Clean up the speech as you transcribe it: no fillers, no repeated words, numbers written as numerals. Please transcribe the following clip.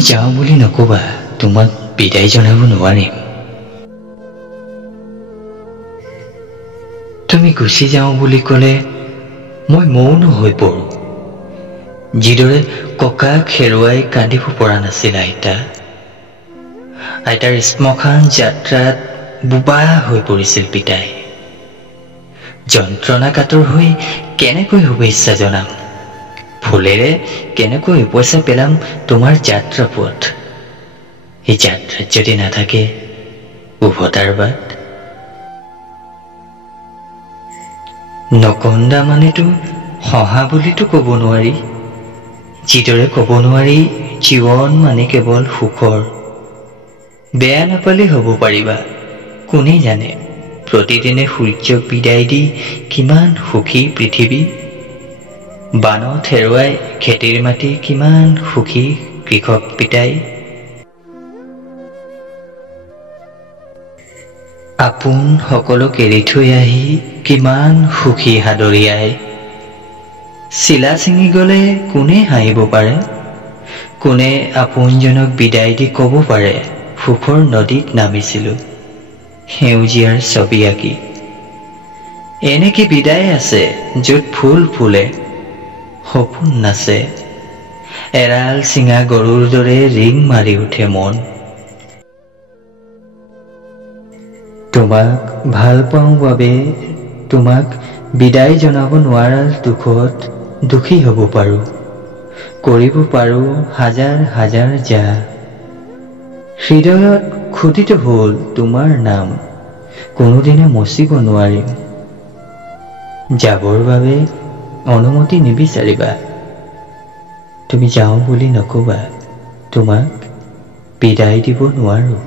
যাওঁ বুলি নকবা, তোমাক বিদায় জনাব নোৱাৰিম। তুমি গুচি যাওঁ বুলি ক'লে মই মৌন হৈ পৰোঁ। যিদৰে ককাক হেৰুৱাই কান্দিব পৰা নাছিল আইতাৰ শ্মশান যাত্ৰাত বোবা হৈ পৰিছিল পিতাই। যন্ত্ৰণা কাতৰ হৈ কেনেকৈ শুভেচ্ছা জনাম, ফুলেৰে কেনেকৈ উপচা পেলাম তোমাৰ যাত্ৰা পথ। এই যাত্ৰাত যদি নাথাকে উভতাৰ বাট। নকন্দা মানেতো হহা বুলিতো ক'ব নোৱাৰি, যিদৰে ক'ব নোৱাৰি জীৱন মানে কেৱল সুখৰ। বেয়া নাপালে হ'ব পাৰিবা, কোনে জানে প্ৰতিদিনে সূৰ্যক বিদায় দি কিমান সুখী পৃথিৱী। বানত হেৰুৱাই খেতিৰ মাটি কিমান সুখী কৃষক পিতাই। আপোন সকলোক এৰি থৈ আহি কিমান সুখী হাদৰীয়াই। চিলা ছিঙি গ'লে কোনে হাঁহিব পাৰে, কোনে আপোনজনক বিদায় দি ক'ব পাৰে সুখৰ নদীত নামিছিলোঁ সেউজীয়াৰ ছবি আঁকি। এনেকে বিদায় আছে য'ত ফুল ফুলে সপোন নাচে, এৰাল চিঙা গৰুৰ দৰে ৰিং মাৰি উঠে মন। তোমাক ভাল পাওঁ বাবে তোমাক বিদায় জনাব নোৱাৰাৰ দুখত দুখী হ'ব পাৰোঁ, কৰিব পাৰোঁ হাজাৰ হাজাৰ যা। হৃদয়ত খোদিত হ'ল তোমাৰ নাম, কোনোদিনে মচিব নোৱাৰিম। যাবৰ বাবে অনুমতি নিবিচাৰিবা, তুমি যাওঁ বুলি নকবা, তোমাক বিদায় দিব নোৱাৰোঁ।